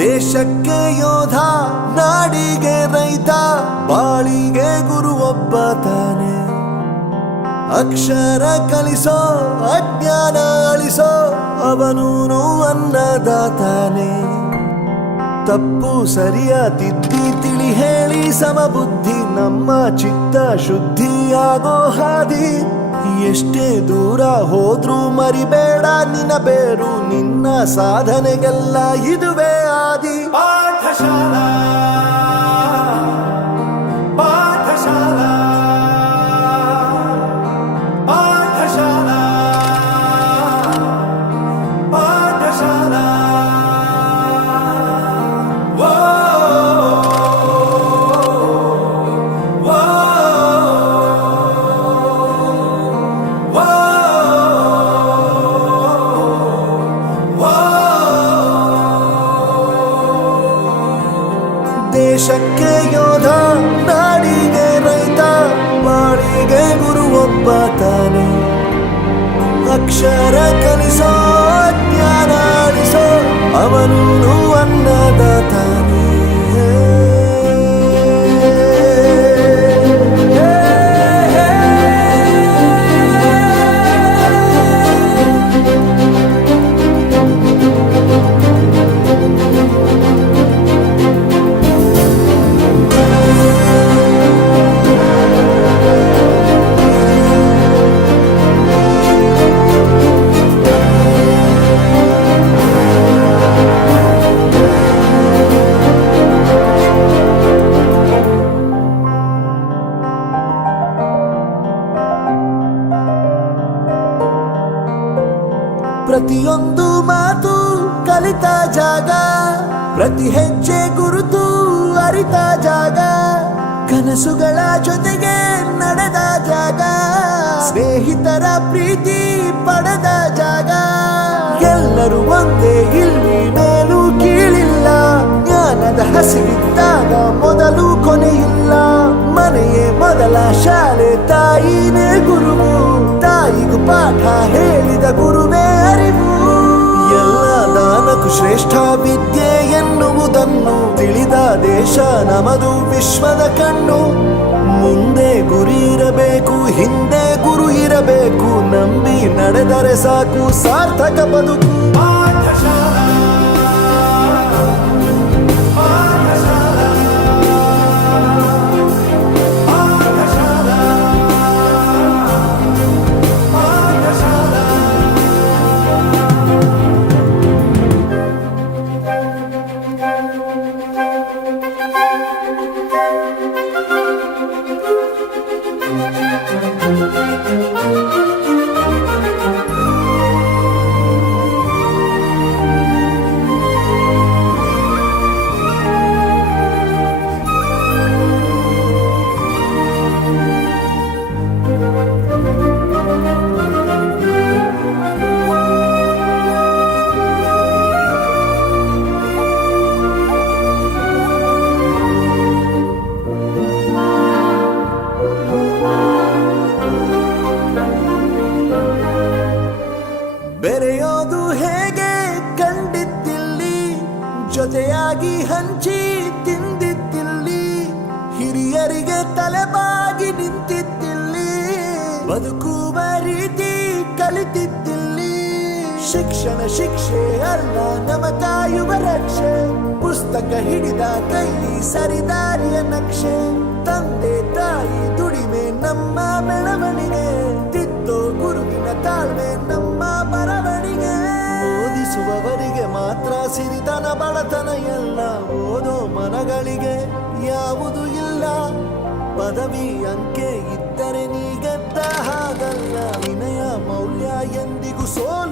ದೇಶಕ್ಕೆ ಯೋಧ, ನಾಡಿಗೆ ರೈತ, ಬಾಳಿಗೆ ಗುರು ಒಬ್ಬ ತಾನೆ. ಅಕ್ಷರ ಕಲಿಸೋ, ಅಜ್ಞಾನ ಅಳಿಸೋ, ಅವನೂನು ಅನ್ನದಾತಾನೆ. ತಪ್ಪು ಸರಿಯ ತಿದ್ದಿ ತಿಳಿ ಹೇಳಿ ಸಮಬುದ್ಧಿ, ನಮ್ಮ ಚಿತ್ತ ಶುದ್ಧಿಯಾಗೋ ಹಾದಿ. ಎಷ್ಟೇ ದೂರ ಹೋದ್ರೂ ಮರಿಬೇಡ ನಿನ್ನ ಬೇರು, ನಿನ್ನ ಸಾಧನೆಗೆಲ್ಲ ಇದುವೇ ಆದಿ. ಪಾಠಶಾಲಾ ಪಾಠಶಾಲಾ ಪಾಠಶಾಲಾ ಪಾಠಶಾಲಾ. ದೇಶಕ್ಕೆ ಯೋಧ, ನಾಡಿಗೆ ರೈತ, ಬಾಳಿಗೆ ಗುರು ಒಬ್ಬ ತಾನೆ. ಅಕ್ಷರ ಕಲಿಸೋ, ಜ್ಞಾನ ಅಳಿಸೋ, ಅವನೂನು ಅನ್ನದಾತಾನೆ. ಪ್ರತಿಯೊಂದು ಮಾತು ಕಲಿತ ಜಾಗ, ಪ್ರತಿ ಹೆಜ್ಜೆ ಗುರುತು ಅರಿತ ಜಾಗ, ಕನಸುಗಳ ಜೊತೆಗೆ ನಡೆದ ಜಾಗ, ಸ್ನೇಹಿತರ ಪ್ರೀತಿ ಪಡೆದ ಜಾಗ. ಎಲ್ಲರೂ ಒಂದೇ, ಇಲ್ಲಿ ಮೇಲೂ ಕೀಳಿಲ್ಲ, ಜ್ಞಾನದ ಹಸಿವಿದ್ದಾಗ ಮೊದಲು ಕೊನೆಯಿಲ್ಲ. ಮನೆಯೇ ಮೊದಲ ಶಾಲೆ, ತಾಯಿನೇ ಗುರುವು, ತಾಯಿಗೂ ಪಾಠ ಹೇಳಿದ ಗುರುವೇ ಅರಿವು. ಎಲ್ಲ ದಾನಕ್ಕೂ ಶ್ರೇಷ್ಠ ವಿದ್ಯೆ ಎನ್ನುವುದನ್ನು ತಿಳಿದ ದೇಶ ನಮದು, ವಿಶ್ವದ ಕಣ್ಣು. ಮುಂದೆ ಗುರಿ ಇರಬೇಕು, ಹಿಂದೆ ಗುರು ಇರಬೇಕು, ನಂಬಿ ನಡೆದರೆ ಸಾಕು ಸಾರ್ಥಕ ಬದುಕು. ಪಾಠಶಾಲಾ ಬೆರೆಯೋದು ಹೇಗೆ ಕಂಡಿದ್ದಿಲ್ಲಿ, ಜೊತೆಯಾಗಿ ಹಂಚಿ ತಿಂದಿದ್ದಿಲ್ಲಿ, ಹಿರಿಯರಿಗೆ ತಲೆಬಾಗಿ ನಿಂತಿದ್ದಿಲ್ಲಿ, ಬದುಕುವ ರೀತಿ ಕಲಿತಿದ್ದಿಲ್ಲಿ. ಶಿಕ್ಷಣ ಶಿಕ್ಷೆ ಅಲ್ಲ, ನಮ ಕಾಯುವ ರಕ್ಷೆ, ಪುಸ್ತಕ ಹಿಡಿದ ಕೈಲಿ ಸರಿದಾರಿಯ ನಕ್ಷೆ. ತಂದೆ ತಾಯಿ ದುಡಿಮೆ ನಮ್ಮ ಬೆಳವಣಿಗೆ, ತಿದ್ದೋ ಗುರುವಿನ ತಾಳ್ಮೆ ನಮ್ಮ ಬರವಣಿಗೆ. ಓದಿಸುವವರಿಗೆ ಮಾತ್ರ ಸಿರಿತನ ಬಡತನ ಎಲ್ಲ, ಓದೋ ಮನಗಳಿಗೆ ಯಾವುದು ಇಲ್ಲ. ಪದವಿ ಅಂಕೆ ಇದ್ದರೆ ನೀ ಗೆದ್ದ ಹಾಗಲ್ಲ, ವಿನಯ ಮೌಲ್ಯ ಎಂದಿಗೂ ಸೋಲು